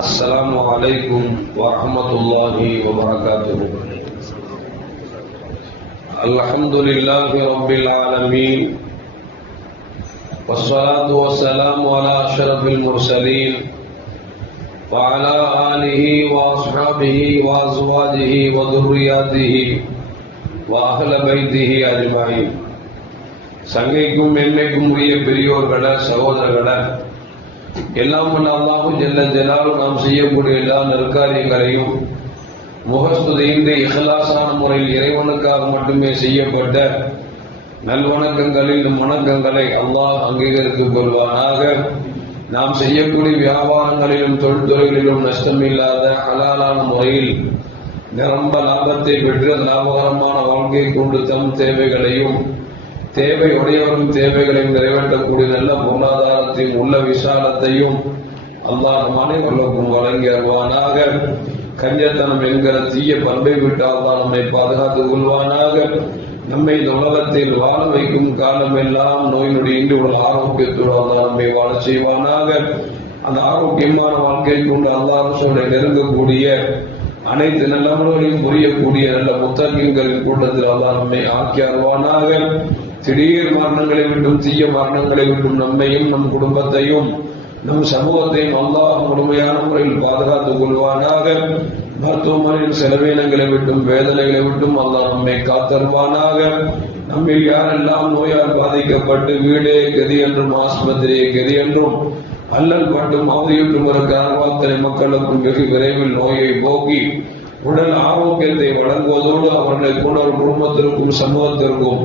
السلام عليكم ورحمة الله وبركاته. الحمد لله رب العالمين والصلاة والسلام على أشرف المرسلين وعلى آله وأصحابه وأزواجه وذرياته وأهل بيته أجمعين. சங்கைக்கும் மேன்மைக்கும் உரிய பெரியோர்கள சகோதரர்கள, எல்லாம் வல்ல அல்லாஹ் ஜல்ல ஜலாலுஹு நாம் செய்யக்கூடிய எல்லா நற்காரியங்களையும் முகஸ்துதியின்றி இஹ்லாஸான முறையில் இறைவனுக்காக மட்டுமே செய்யப்பட்ட நல்வணக்கங்களில் வணக்கங்களை அல்லாஹ் அங்கீகரித்துக் கொள்வானாக. நாம் செய்யக்கூடிய வியாபாரங்களிலும் தொழில்துறைகளிலும் நஷ்டமில்லாத ஹலாலான முறையில் நிரம்ப லாபத்தை பெற்று லாபகரமான வாழ்க்கையை கொண்டு தம் தேவைகளையும் தேவை உடையவரும் தேவைகளையும் நிறைவேற்றக்கூடிய நல்ல பொருளாதாரத்தையும் உள்ள விசாலத்தையும் அல்லாஹ் நம் அனைவருக்கும் வழங்கி அருவானாக. கஞ்சத்தனம் என்கிற தீய பண்பை விட்டு அல்லாஹ் நம்மை பாதுகாத்துக் கொள்வானாக. நம்மை இந்த உலகத்தில் வாழ வைக்கும் காலம் எல்லாம் நோய் நொடியின்றி உள்ள ஆரோக்கியத்துடன் அல்லாஹ் நம்மை வாழ செய்வானாக. அந்த ஆரோக்கியமான வாழ்க்கை கொண்டு அல்லாஹ் நெருங்கக்கூடிய அனைத்து நல்லவர்களையும் புரியக்கூடிய நல்ல முத்தகீன்களின் கூட்டத்தில் அல்லாஹ் நம்மை ஆக்கி அருவானாக. திடீர் மரணங்களை விட்டும் தீய மரணங்களை விட்டும் நம்மையும் நம் குடும்பத்தையும் நம் சமூகத்தையும் அல்லாஹ் முழுமையான முறையில் பாதுகாத்துக் கொள்வானாக. மருத்துவமனையில் செலவீனங்களை விட்டும் வேதனைகளை விட்டும் அல்லாஹ் நம்மை காத்தருவானாக. நம்மில் யாரெல்லாம் நோயால் பாதிக்கப்பட்டு வீடே கதி என்றும் ஆஸ்பத்திரியை கதி என்றும் அல்லல் பட்டும் அவதியுற்றும் இருக்கிற அத்தனை மக்களுக்கும் வெகு விரைவில் நோயை போக்கி உடல் ஆரோக்கியத்தை வழங்குவதோடு அவர்களை கூட குடும்பத்திற்கும் சமூகத்திற்கும்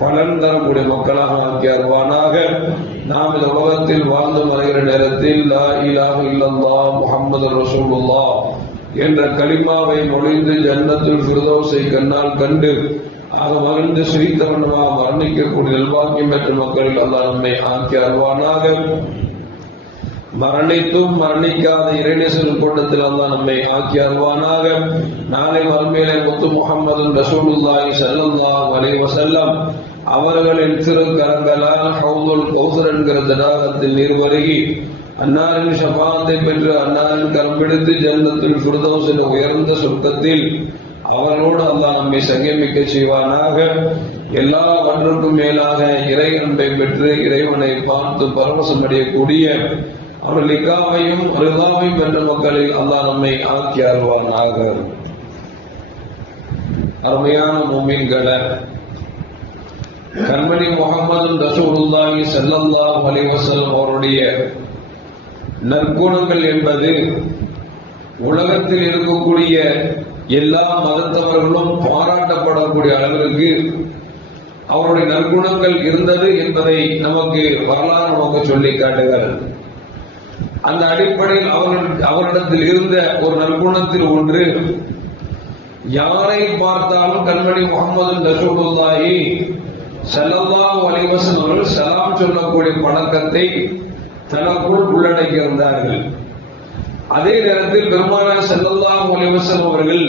பலன் தரக்கூடிய மக்களாக ஆக்கி அருவானாக. நாம் இந்த உலகத்தில் வாழ்ந்து மறைகிற நேரத்தில் லா இலாஹ இல்லல்லாஹ் முஹம்மது ரசூலுல்லாஹ் என்ற கலிமாவை நுழைந்து ஜன்னத்துல் ஃபிர்தௌஸை கண்ணால் கண்டு ஆக மகிழ்ந்து சிரித்தவனமாக மரணிக்கக்கூடிய நல்வாக்கியம் பெற்ற மக்களில் அல்லாஹ் நம்மை ஆக்கி அருவானாக. மரணித்தும் மரணிக்காத இறைநேசன் கூட்டத்தில் அல்லாஹ் நம்மை ஆக்கி அருவானாக. நாளை மறுமையிலே முத்து முஹம்மது ரசூலுல்லாஹி ஸல்லல்லாஹு அலைஹி வஸல்லம் அவர்களின் திருக்கரங்களால் ஹவுதுல் கௌசர் என்கிற தடாகத்தில் நீர் வருகி அன்னாரின் ஷஃபாஅத்தை பெற்று அன்னாரின் கரம் பிடித்து ஜன்னத்துல் ஃபிர்தௌஸ் என்ற உயர்ந்த சொர்க்கத்தில் அவர்களோடு அல்லாஹ் நம்மை சங்கமிக்க செய்வானாக. எல்லாவற்றுக்கும் மேலாக இறை அன்பை பெற்று இறைவனை பார்த்து பரவசம் அடையக்கூடிய அவர் லிகாவையும் ரிதாவையும் பெற்ற மக்களில் அல்லாஹ் நம்மை ஆக்கி அருவானாக. அருமையான முஃமின்களே, கண்மணி முஹம்மது ரசூலுல்லாஹி ஸல்லல்லாஹு அலைஹி வஸல்லம் அவருடைய நற்குணங்கள் என்பது உலகத்தில் இருக்கக்கூடிய எல்லா மதத்தவர்களும் பாராட்டப்படக்கூடிய அளவிற்கு அவருடைய நற்குணங்கள் இருந்தது என்பதை நமக்கு வரலாறு நமக்கு சொல்லி காட்டுகிறது. அந்த அடிப்படையில் அவரிடத்தில் இருந்த ஒரு நற்குணத்தில் ஒன்று, யாரை பார்த்தாலும் கண்மணி முஹம்மது ரசூலுல்லாஹி ஸல்லல்லாஹு அலைஹி வஸல்லம் அவர்கள் சலாம் சொல்லக்கூடிய பழக்கத்தை தனக்குள் உள்ளடக்கி இருந்தார்கள். அதே நேரத்தில் பெருமானார் ஸல்லல்லாஹு அலைஹி வஸல்லம் அவர்கள்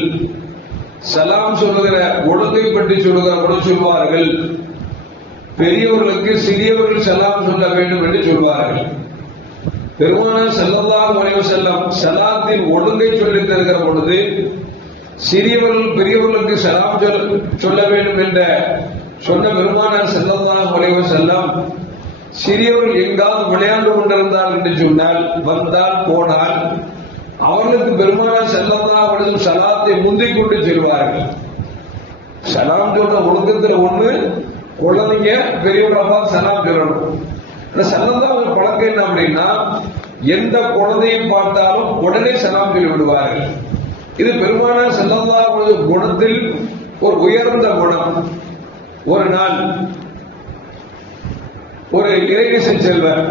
சலாம் சொல்லுகிற ஒழுங்கை பற்றி சொல்வார்கள். பெரியவர்களுக்கு சிறியவர்கள் சலாம் சொல்ல வேண்டும் என்று சொல்வார்கள். பெருமானார் ஸல்லல்லாஹு அலைஹி வஸல்லம் சலாத்தின் ஒழுங்கை சொல்லித் தருகிற பொழுது சிறியவர்கள் பெரியவர்களுக்கு சலாம் சொல்ல வேண்டும் என்ற சொன்ன பெருமானார் ஸல்லல்லாஹு அலைஹி வஸல்லம் சிறியவர்கள் எங்காவது விளையாண்டு கொண்டிருந்தார் என்று சொன்னால், வந்தால் போனால் அவர்களுக்கு பெருமானார் ஸல்லல்லாஹு அலைஹி வஸல்லம் சலாத்தை முந்திக் கொண்டு செல்வார்கள். சலாம் சொல்ற ஒழுக்கத்தில் ஒண்ணு, குழந்தைங்க பெரியவர்களா பார்த்து சலாம் சொல்லணும். ஸல்லல்லாஹு பழக்கம் என்ன அப்படின்னா, எந்த குழந்தையை பார்த்தாலும் உடனே சலாம் சொல்லி விடுவார்கள். இது பெருமானார் ஸல்லல்லாஹு அலைஹி வஸல்லம் குணத்தில் ஒரு உயர்ந்த குணம். ஒரு நாள் ஒரு இறைநேசன் செல்வர்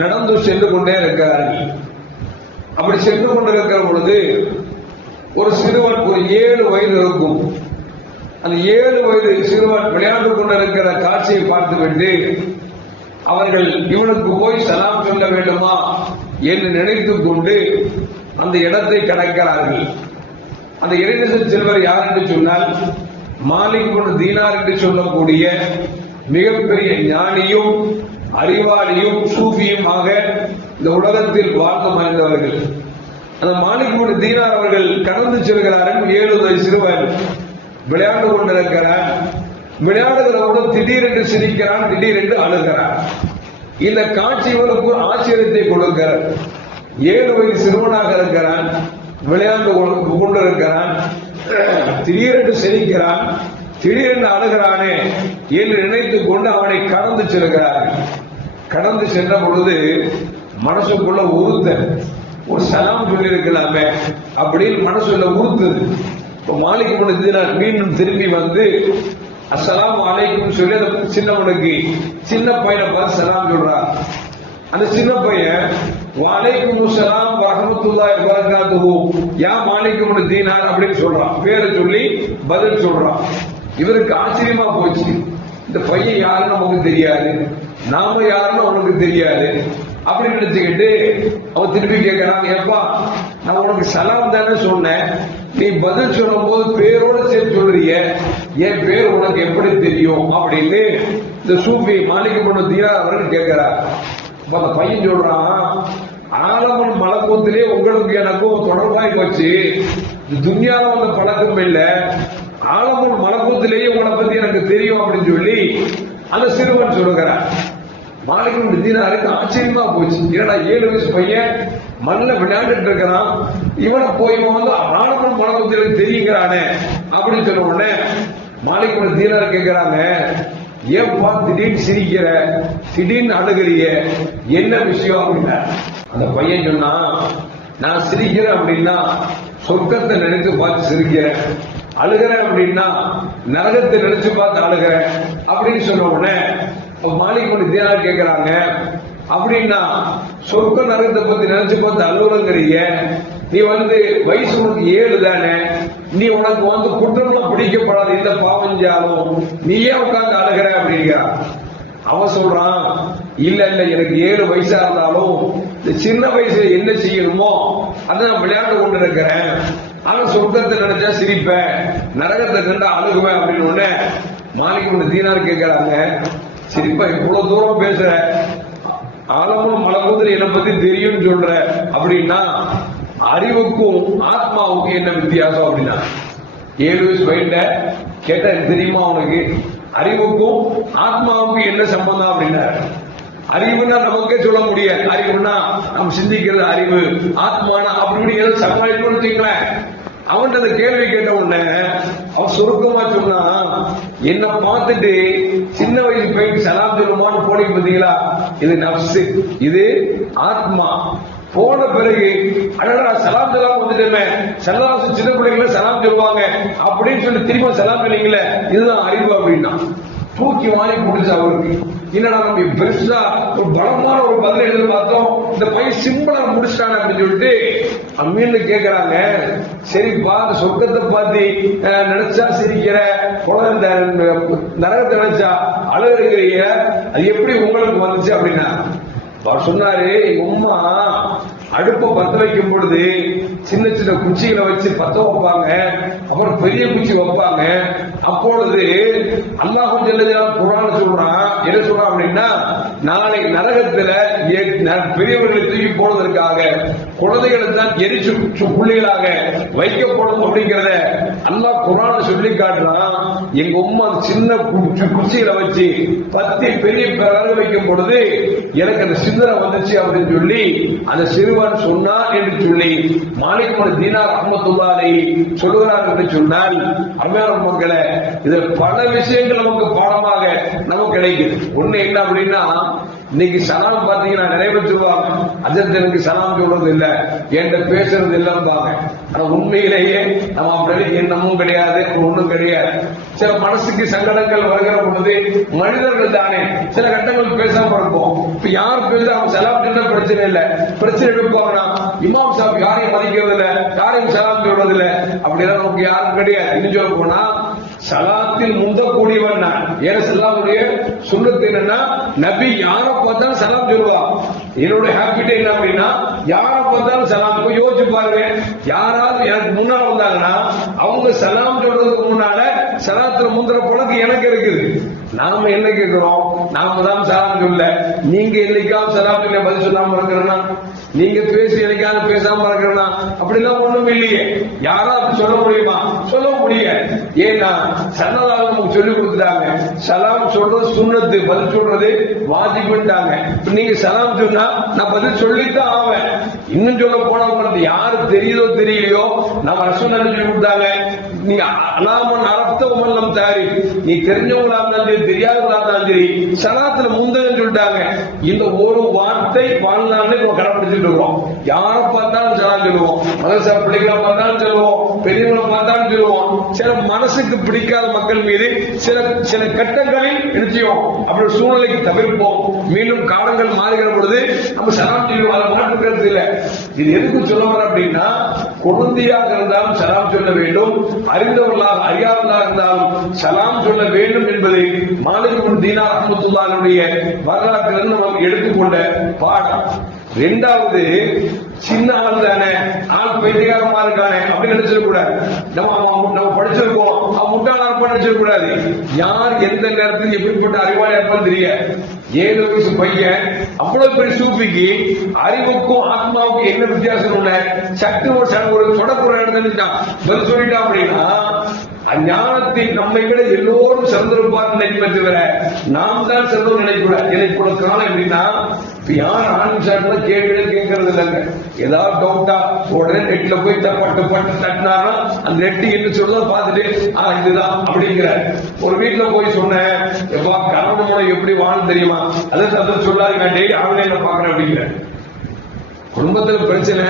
நடந்து சென்று கொண்டே இருக்கிறார்கள். அப்படி சென்று கொண்டிருக்கிற பொழுது ஒரு சிறுவன், ஒரு 7 வயது இருக்கும், அந்த 7 வயது சிறுவன் விளையாண்டு கொண்டிருக்கிற காட்சியை பார்த்துவிட்டு அவர்கள் இவனுக்கு போய் சலாம் சொல்ல வேண்டுமா என்று நினைத்துக் கொண்டு அந்த இடத்தை கடக்கிறார்கள். அந்த இறைநேசன் செல்வர் யார் என்று சொன்னால், மாலிக் பின் தீனார் என்று சொல்லக்கூடிய மிகப்பெரிய ஞானியும் அறிவாளியும் சூஃபியுமாக இந்த உலகத்தில் வாழ்ந்து மறைந்தவர்கள். அந்த மாலிக் இப்னு தீனார் அவர்கள் கடந்து செல்கிறார்கள். 7 வயது சிறுவன் விளையாண்டு கொண்டிருக்கிறான். விளையாடுகிறவனும் திடீரென்று சிரிக்கிறான், திடீரென்று அழுகிறான். இந்த காட்சி இவனுக்கு ஆச்சரியத்தை கொடுக்கிறது. 7 வயது சிறுவனாக இருக்கிறான், விளையாண்டு கொண்டிருக்கிறான், திடீரென்று சிரிக்கிறான், திடீரென்று அழுகிறானே என்று நினைத்துக் கொண்டு அவனை கடந்து செல்கிறார்கள். கடந்து சென்ற பொழுது மனசுக்குள்ள உறுத்தல், ஒரு சலாம் சொல்லி இருக்கலாமே அப்படின்னு மனசுல உறுத்துது. இப்போ மாலிக் இப்னு தீனார் மீண்டும் திரும்பி வந்து அஸ்ஸலாமு அலைக்கும் சொல்லி அந்த சின்னவனுக்கு, சின்ன பையனை பார்த்து சலாம் சொல்றான். அந்த சின்ன பையன் வலைக்கும் அஸ்ஸலாம் வரஹ்மத்துல்லாஹி வபரகாத்துஹு யா மாலிக் இப்னு தீனார் அப்படின்னு சொல்றான். பேரை சொல்லி பதில் சொல்றான். இவருக்கு ஆச்சரியமா போச்சு. இந்த பையன் யாருன்னு நமக்கு தெரியாது, நாம யாருன்னு உனக்கு தெரியாது அப்படின்னு நினைச்சுக்கிட்டு அவன் திருப்பி கேட்கிறான், ஏப்பா நான் உனக்கு சலாம் தானே சொன்னேன், நீ பதில் சொல்லும் போது பேரோட சேர்த்து சொல்றிய, என் பேர் உனக்கு எப்படி தெரியும் அப்படின்னு இந்த சூஃபி மாலிக் இப்னு தீனார் அவர்கள் கேட்கிறார். அந்த பையன் சொல்றான், ஆலமுல் மலக்கூத்திலே உங்களுக்கு எனக்கும் தொடர்பாய் போச்சு, துன்யால வந்த பழக்கம் இல்லை, ஆலமுல் மலக்கூத்திலேயே உங்களை பத்தி எனக்கு தெரியும் அப்படின்னு சொல்லி அந்த சிறுவன் சொல்லுகிறார். மாலிக் இப்னு தீனாருக்கு ஆச்சரியமா போச்சு. ஏன்னா 7 வயசு பையன் மண்ணில் விளையாண்டுட்டு இருக்கிறான், இவனை போய் வந்து ஆலமுல் மலக்கூத்திலே தெரியுங்கிறானே அப்படின்னு சொன்ன உடனே மாலிக் இப்னு தீனார் கேட்கிறாங்க, ஏப்பா திடீர்னு சிரிக்கிற, திடீர்னு அழுகிறிய, என்ன விஷயம் அப்படின்னா. அந்த பையன் சொன்னா, நான் சிரிக்கிறேன் அப்படின்னா சொர்க்கத்தை நினைச்சு பார்த்து சிரிக்கிறேன், அழுகிறேன் அப்படின்னா நரகத்தை நினைச்சு பார்த்து அழுகிறேன் அப்படின்னு சொன்ன உடனே மாலிக் இப்னு தீனார் கேட்கிறாங்க, அப்படின்னா சொர்க்க நரகத்தை பத்தி நினைச்சு பார்த்து அழுகுறீங்க, நீ வந்து வயசு உனக்கு 7 தானே, நீ உனக்கு வந்து குற்றம்லாம் பிடிக்கப்படாது, இந்த பாவஞ்சாலும் நீ ஏன் உட்கார்ந்து அழுகிற அப்படிங்கிறான். அவன் சொல்றான், இல்ல இல்ல எனக்கு 7 வயசா இருந்தாலும் இந்த சின்ன வயசுல என்ன செய்யணுமோ அதை நான் விளையாண்டு கொண்டு இருக்கிறேன், ஆனா சொர்க்கத்தை நினைச்சா சிரிப்பேன், நரகத்தை கண்டா அழுகுவேன் அப்படின்னு உடனே மாலிக் இப்னு தீனார் கேட்கிறாங்க, சிரிப்பா இவ்வளவு தூரம் பேசுற, ஆலமுல் மலக்கூத்துல என்னை பத்தி தெரியும் சொல்ற அப்படின்னா அறிவுக்கும் ஆத்மாவுக்கும் என்ன வித்தியாசம் அப்படின்னா. 7 வயசு பையன்ட கேட்டா தெரியுமா உனக்கு, அறிவுக்கும் ஆத்மாவுக்கும் என்ன சம்பந்தம் அப்படின்னா. அறிவுன்னா நமக்கே சொல்ல முடியாது, அறிவுன்னா நம்ம சிந்திக்கிறது அறிவு, ஆத்மானா அப்படி சமாளிக்கணும்னு வச்சுங்களேன். அவன் அந்த கேள்வி கேட்ட உடனே அவன் சுருக்கமா சொன்னா, என்ன பார்த்துட்டு சின்ன வயசு போயிட்டு சலாம் சொல்லுமான்னு போனீங்க பார்த்தீங்களா, இது நப்சு, இது ஆத்மா. போன பிறகு அழகா சலாம் சலாம் வந்துட்டேன், சல்லாசு சின்ன பிள்ளைங்கள சலாம் சொல்லுவாங்க அப்படின்னு சொல்லி திரும்ப சலாம் பண்ணீங்களே, இதுதான் அறிவு அப்படின்னா. தூக்கி வாங்கி முடிச்சு அவருக்கு என்னடா நம்ம பெருசா ஒரு பலமான ஒரு பதில் எதிர்பார்த்தோம், இந்த பையன் சிம்பிளா முடிச்சிட்டாங்க அப்படின்னு சொல்லிட்டு அம்மீன்னு கேட்கிறாங்க. சரிப்பா, அந்த சொர்க்கத்தை பார்த்து நினைச்சா சிரிக்கிற, குழந்தை நரகத்தை நினைச்சா அழுகிறீங்க, அது எப்படி உங்களுக்கு வந்துச்சு அப்படின்னா. அவர் சொன்னாரு, எங்க அம்மா அடுப்பை பத்த வைக்கும் பொழுது சின்ன சின்ன குச்சிகளை வச்சு பத்த வைப்பாங்க, அப்புறம் பெரிய குச்சி வைப்பாங்க. அப்பொழுது அல்லாஹ் ஜல்லல்லாஹு குர்ஆன்ல சொல்றான், என்ன சொல்றான் அப்படின்னா, நாளை நரகத்துல பெரியவர்களை தூக்கி போடுவதற்காக குழந்தைகளை தான் எரிச்சு புள்ளிகளாக வைக்கப்படும் அப்படிங்கிறத அல்லாஹ் குர்ஆன்ல சொல்லி காட்டுறான். எங்க உம்மா சின்ன குச்சிகளை வச்சு பத்தி பெரிய விறகு வைக்கும் பொழுது எனக்கு அந்த சிந்தனை வந்துச்சு அப்படின்னு சொல்லி அந்த சிறுவன் சொன்னான் என்று சொல்லி மாலிக் இப்னு தீனார் ரஹ்மத்துல்லாஹி அலைஹி சொல்லுகிறார் என்று சொன்னால், அருமையான மக்களை, இதில் பல விஷயங்கள் நமக்கு பாடமாக நமக்கு கிடைக்குது. ஒண்ணு என்ன அப்படின்னா, இன்னைக்கு சலாம் பாத்தீங்கன்னா நிறைய பேர் சொல்லுவாங்க, அஜத் எனக்கு சலாம் சொல்றது இல்ல, என்கிட்ட பேசுறது இல்லைன்பாங்க. ஆனா உண்மையிலேயே நம்ம அப்படி எண்ணமும் கிடையாது, ஒண்ணும் கிடையாது. சில மனசுக்கு சங்கடங்கள் வருகிற பொழுது மனிதர்கள் தானே சில கட்டங்கள் பேசாம இருப்போம். இப்ப யார் பேச அவங்க சலாம் சொன்னா பிரச்சனை இல்லை, பிரச்சனை எடுப்பாங்கன்னா இமாம் சாப் யாரையும் மதிக்கிறது இல்ல, யாரையும் சலாம் சொல்றது இல்ல, அப்படின்னா நமக்கு யாரும் கிடையாது. இன்னும் சொல்ல போனா சலாத்தில் முந்தக்கூடியவன் நான். ஏன்னா சலாமுடைய சுன்னத்து என்னன்னா, நபி யாரை பார்த்தாலும் சலாம் சொல்லுவான். என்னோட ஹேபிட் என்ன அப்படின்னா, யாரை பார்த்தாலும் சலாம். போய் யோசிச்சு பாருங்க, யாராவது எனக்கு முன்னால வந்தாங்கன்னா அவங்க சலாம் சொல்றதுக்கு முன்னால சலாத்துல முந்திர பழக்கம் எனக்கு இருக்குது. நாம என்ன கேட்கிறோம், நாம தான் சலாம் சொல்ல. நீங்க என்னைக்காவது சலாம் சொல்ல பதில் சொல்லாம இருக்கிறனா? நீங்க பேசி என்னைக்காவது பேசாம இருக்கிறனா? அப்படிலாம் ஒண்ணும் இல்லையே. யாராவது சொல்ல முடியுமா? சொல்ல முடியாது. ஏன்னா சல்லல்லாஹு நமக்கு சொல்லி கொடுத்துட்டாங்க, சலாம் சொல்றது சுன்னத்து, பதில் சொல்றது வாஜிபுன்றாங்க. நீங்க சலாம் சொன்னா நான் பதில் சொல்லித்தான் ஆவேன். இன்னும் சொல்ல போனா உங்களுக்கு யாரு தெரியுதோ தெரியலையோ, நம்ம ரசூல் சொல்லி கொடுத்தாங்க, நீ அலாமன் அரப்த உமல்லம் தாரி, நீ தெரிஞ்சவங்களா இருந்தாலும் சரி தெரியாதவங்களா இருந்தாலும் சரி சலாத்துல முந்தன்னு சொல்லிட்டாங்க. இந்த ஒரு வார்த்தை வாழ்நாள்ல நம்ம கடைபிடிச்சிட்டு இருக்கோம். யாரை பார்த்தாலும் சலாம் சொல்லுவோம், மதரசா பிள்ளைகளை பார்த்தாலும் சொல்லுவோம், பெரியவங்களை பார்த்தாலும் சொல்லுவோம். சில மனசுக்கு பிடிக்காத மக்கள் மீது சில கட்டங்களில் நிச்சயம் அப்படி சூழ்நிலைக்கு தவிர்ப்போம். மீண்டும் காலங்கள் மாறுகிற பொழுது நம்ம சலாம் சொல்லுவோம். அதை மாற்றுக்கிறது இல்லை. இது எதுக்கு சொல்ல வர அப்படின்னா, குழந்தையாக இருந்தாலும் சலாம் சொல்ல வேண்டும், அறிந்தவர்களாக அறியாதவர்களாக இருந்தாலும் சலாம் சொல்ல வேண்டும் என்பது மாலிக் இப்னு தீனார் ரஹ்மத்துல்லாஹினுடைய வரலாற்றிலிருந்து நாம் எடுத்துக்கொண்ட பாடம். இரண்டாவது, சின்ன ஆள் தானே, ஆள் பைத்தியகாரமா இருக்கானே அப்படின்னு நினைச்சிடக்கூடாது. நம்ம படிச்சிருக்கோம், அவன் முட்டாளா இருப்பான்னு நினைச்சிடக்கூடாது. யார் எந்த நேரத்தில் எப்படிப்பட்ட அறிவாளியா இருப்பான்னு தெரியாது. 7 வயசு பையன் அவ்வளவு பெரிய சூப்பிக்கு அறிவுக்கும் ஆத்மாவுக்கும் என்ன வித்தியாசம் இல்லை. சட்டு ஒரு தொடக்குறை நடந்துட்டான் பதில் சொல்லிட்டான் அப்படின்னா, ஞானத்தை நம்மை விட எல்லோரும் சிறந்திருப்பார் நினைப்பதை தவிர நாம் தான் சிறந்தோம் நினைக்கூட காலம் எப்படின்னா, யார் ஆரம்பிச்சாருன்னா கேள்வியில கேட்கறது இல்லைங்க. ஏதாவது டவுட்டா உடனே நெட்ல போய் பட்டு தட்டினாரா அந்த நெட்டு என்ன சொல்றத பார்த்துட்டு இதுதான் அப்படிங்கிற. ஒரு வீட்டுல போய் சொன்னேன், எப்பா கணவன் மூலம் எப்படி வாழ தெரியுமா, அதை சொல்லாது, நான் டெய்லி ஆன்லைன்ல பாக்குறேன் அப்படிங்கிற. குடும்பத்துல பிரச்சனை,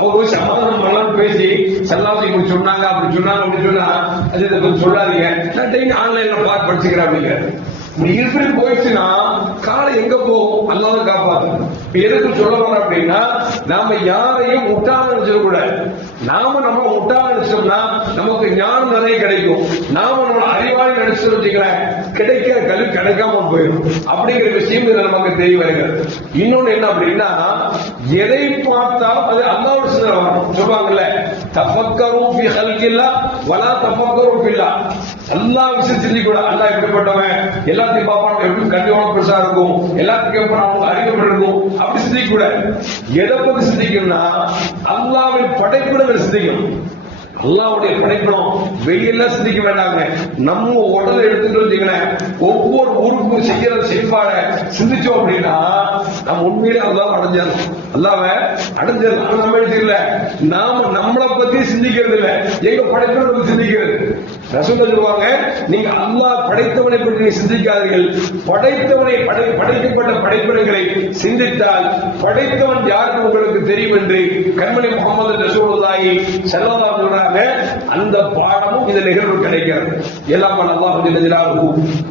அவங்க சமாதானம் பண்ணலாம் பேசி சல்லாசி இப்படி சொன்னாங்க அப்படி சொன்னா அது சொல்லாதீங்க, நான் டெய்லி ஆன்லைன்ல பார்த்து படிச்சுக்கிறேன் அப்படிங்கிற. இப்படி போயிடுச்சுன்னா காலம் எங்க போகும்? அல்லாஹ் காப்பாத்து. எதுக்கு சொல்ல வர அப்படின்னா, நாம யாரையும் முட்டாள நினைச்சிடக்கூடாது. நம்ம முட்டாள நினைச்சோம்னா நமக்கு ஞானம் நிறைய கிடைக்கும். நாம நம்ம அறிவாளி நினைச்சு வச்சுக்கிறேன், கிடைக்கிற கல்வி கிடைக்காம போயிடும் அப்படிங்கிற விஷயம் இதுல நமக்கு தெரிய வருகிறது. இன்னொன்னு என்ன அப்படின்னா, எதை பார்த்தாலும் அது அல்லாஹ்வுடைய சிந்தனை வரும். சொல்லுவாங்கல்ல, தஃபக்கரு ஃபீ ஹல்கில்லாஹ் வலா தஃபக்கரு ஃபில்லாஹ். அல்லாஹ் விஷயம் சிந்திக்கூட, அல்லாஹ் எப்படிப்பட்டவன், எல்லாத்தையும் பார்ப்பான், எப்படி கல்வியோட பெருசா இருக்கும், எல்லாத்துக்கும் அவங்க அறிவு இருக்கும், அப்படி சிந்திக்க கூட. எதை பத்தி சிந்திக்கணும்னா அல்லாஹ்வின் படைப்புகளை சிந்திக்கணும். அல்லாஹ்வுடைய படைக்கணும், வெளியெல்லாம் சிந்திக்க வேண்டாங்க. நம்ம உடலை எடுத்துட்டு வச்சுக்கிறேன், ஒவ்வொரு ஊருக்கும் செய்யற செயல்பாட சிந்திச்சோம் அப்படின்னா நம்ம உண்மையிலே அல்லாஹ் அடைஞ்சிடலாம். அல்லாஹ்வை அடைஞ்சிடலாம். நம்ம இல்ல, நாம நம்மளை பத்தி சிந்திக்கிறது இல்லை, எங்க படைத்தவனை சிந்திக்கிறது. ரசூல் சொல்லுவாங்க, நீங்க அல்லாஹ் படைத்தவனை பற்றி நீங்க சிந்திக்காதீர்கள், படைக்கப்பட்ட படைப்பினங்களை சிந்தித்தால் படைத்தவன் யாருக்கு உங்களுக்கு தெரியும் என்று கண்மணி முகமது ரசூலுல்லாஹி ஸல்லல்லாஹு அலைஹி வஸல்லம் அந்த பாடமும் இந்த நிகழ்வு கிடைக்கிறது. எல்லாம்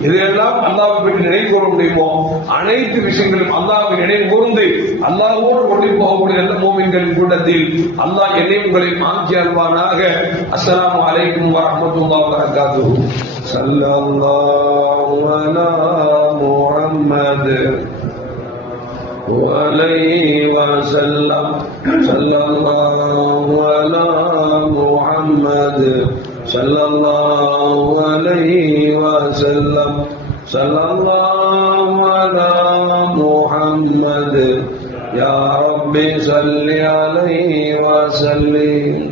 இதெல்லாம் அல்லாஹ்வை பற்றி நினைவு கூற முடியுமோ அனைத்து விஷயங்களும் அல்லாஹ்வை நினைவு கூர்ந்து அல்லாஹ்வோடு ஒட்டி போகக்கூடிய நல்ல மூமின்களின் கூட்டத்தில் அல்லாஹ் என்னை உங்களை ஆக்கி அல்வானாக. அஸ்ஸலாமு அலைக்கும் வரஹ்மத்துல்லாஹி வபரகாத்துஹு. ஸல்லல்லாஹு அலா முஹம்மது وعليه وسلم. صلى الله على محمد صلى الله عليه وسلم. صلى الله على محمد يا رب صل عليه وسلم.